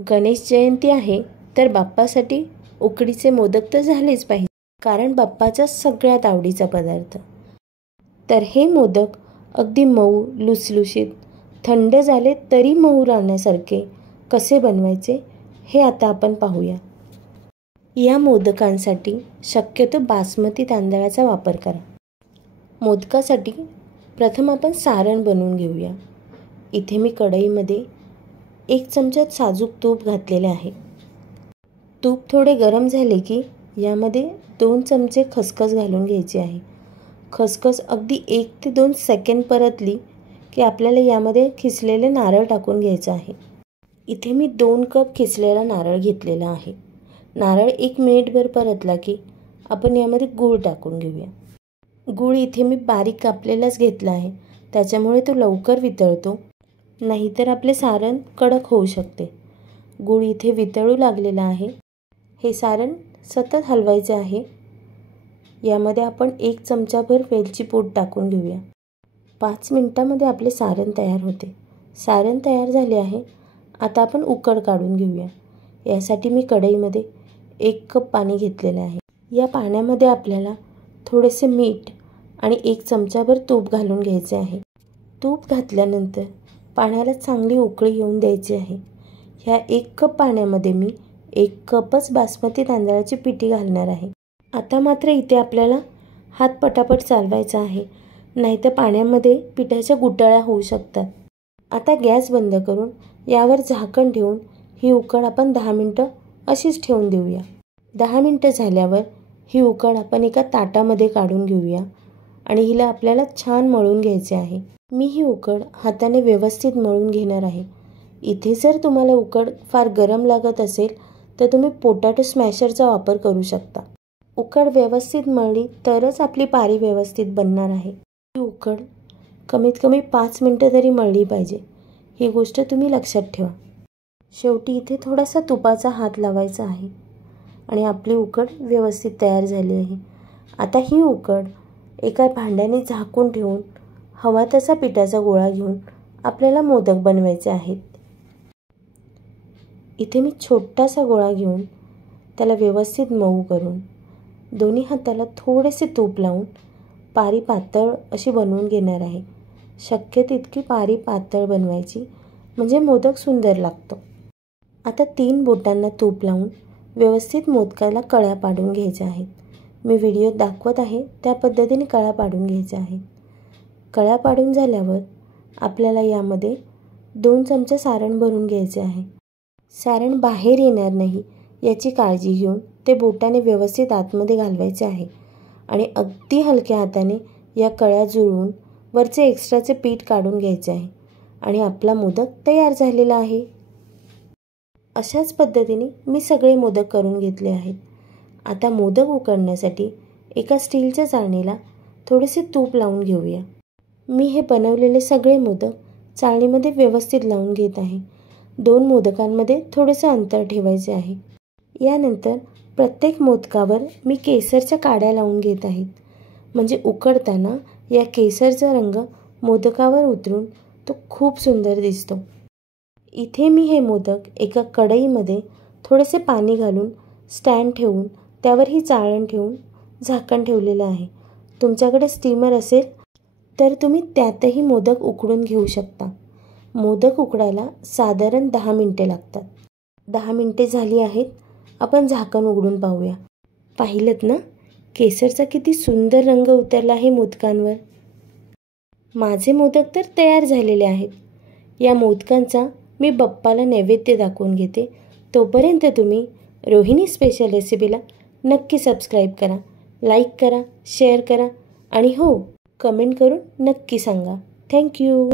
गणेश जयंती आहे तर बाप्पासाठी उकडीचे मोदक तर झालेच पाहिजे, कारण बाप्पाचा सगळ्यात आवडीचा पदार्थ. तर हे मोदक अगदी मऊ लुसलुशीत थंड झाले तरी मऊ राहण्यासारखे कसे बनवायचे हे आता आपण पाहूया. या मोदकांसाठी शक्यतो बासमती तांदळाचा वापर करा. मोदकासाठी प्रथम आपण सारण बनवून घेऊया. इथे मी कढईमध्ये 1 चमचा साजूक तूप घातलेले आहे. तूप थोडे गरम झाले की यामध्ये 2 चमचे खसखस घालून घ्यायची आहे. खसखस अगदी 1 ते 2 सेकंद परतली की आपल्याला यामध्ये खिसलेले नारळ टाकून घ्यायचं आहे. इथे मी 2 कप खिसलेला नारळ घेतलेला आहे. नारळ 1 मिनिटभर परतला की आपण यामध्ये गूळ टाकून घेऊया. गूळ इथे मी बारीक कापलेलाच घेतला आहे, त्याच्यामुळे तो लवकर वितळतो, नाहीतर आपले सारण कडक होऊ शकते. गूळ इथे वितळू लागलेला आहे. हे सारण सतत हलवायचे आहे. यामध्ये आपण 1 चमचाभर वेलची पूड टाकून घेऊया. 5 मिनिटांमध्ये आपले सारण तयार होते. सारण तयार झाले आहे. आता आपण उकड काढून घेऊया. यासाठी मी कढईमध्ये 1 कप पाणी घेतलेले आहे. या पाण्यामध्ये आपल्याला थोडेसे मीठ आणि 1 चमचाभर तूप घालून घ्यायचे आहे. तूप घातल्यानंतर पाण्याला चांगली उकळी येऊन द्यायची आहे. ह्या 1 कप पाण्यामध्ये मी 1 कपच बासमती तांदळाची पिठी घालणार आहे. आता मात्र इथे आपल्याला हात पटापट चालवायचा आहे, नाहीतर पाण्यामध्ये पिठाच्या गुठळ्या होऊ शकतात. आता गॅस बंद करून यावर झाकण ठेवून ही उकड आपण 10 मिनिटं अशीच ठेवून देऊया. 10 मिनिटं झाल्यावर ही उकड आपण एका ताटामध्ये काढून घेऊया आणि हिला आपल्याला छान मळून घ्यायचे आहे. मी ही उकड हाताने व्यवस्थित मळून घेणार आहे. इथे जर तुम्हाला उकड फार गरम लागत असेल तर तुम्ही पोटॅटो स्मॅशरचा वापर करू शकता. उकड व्यवस्थित मळली तरच आपली पारी व्यवस्थित बनणार आहे. ही उकड कमीत कमी 5 मिनिटं तरी मळली पाहिजे. ही गोष्ट तुम्ही लक्षात ठेवा. शेवटी इथे थोडासा तुपाचा हात लावायचा आहे आणि आपली उकड व्यवस्थित तयार झाली आहे. आता ही उकड एका भांड्याने झाकून ठेवून हवा तसा पिठाचा गोळा घेऊन आपल्याला मोदक बनवायचे आहेत. इथे मी छोटासा गोळा घेऊन त्याला व्यवस्थित मऊ करून दोन्ही हाताला थोडेसे तूप लावून पारी पातळ अशी बनवून घेणार आहे. शक्य तितकी पारी पातळ बनवायची, म्हणजे मोदक सुंदर लागतो. आता 3 बोटांना तूप लावून व्यवस्थित मोदकाला कळ्या पाडून घ्यायच्या आहेत. मी व्हिडिओत दाखवत आहे त्या पद्धतीने कळ्या पाडून घ्यायच्या आहेत. कळ्या पाडून झाल्यावर आपल्याला यामध्ये 2 चमचे सारण भरून घ्यायचे आहे. सारण बाहेर येणार नाही याची काळजी घेऊन ते बोटाने व्यवस्थित आतमध्ये घालवायचे आहे आणि अगदी हलक्या हाताने या कळ्या जुळवून वरचे एक्स्ट्राचे पीठ काढून घ्यायचे आहे आणि आपला मोदक तयार झालेला आहे. अशाच पद्धतीने मी सगळे मोदक करून घेतले आहेत. आता मोदक उकडण्यासाठी एका स्टीलच्या चाळणीला थोडेसे तूप लावून घेऊया. मी हे बनवलेले सगळे मोदक चाळणीमध्ये व्यवस्थित लावून घेत आहे. 2 मोदकांमध्ये थोडेसे अंतर ठेवायचे आहे. यानंतर प्रत्येक मोदकावर मी केसरच्या काड्या लावून घेत आहेत, म्हणजे उकडताना या केसरचा रंग मोदकावर उतरून तो खूप सुंदर दिसतो. इथे मी हे मोदक एका कढईमध्ये थोडेसे पाणी घालून स्टँड ठेवून त्यावर ही चाळण ठेवून झाकण ठेवलेलं आहे. तुमच्याकडे स्टीमर असेल तर तुम्ही त्यातही मोदक उकडून घेऊ शकता. मोदक उकडायला साधारण 10 मिनिटे लागतात. 10 मिनिटे झाली आहेत. आपण झाकण उघडून पाहूया. पाहिलंत ना, केसरचा किती सुंदर रंग उतरला आहे मोदकांवर. माझे मोदक तर तयार झालेले आहेत. या मोदकांचा मी बाप्पाला नैवेद्य दाखवून घेते. तोपर्यंत तुम्ही रोहिणी स्पेशल रेसिपीला नक्की सबस्क्राईब करा, लाईक करा, शेअर करा आणि हो, कमेंट करून नक्की सांगा. थँक्यू.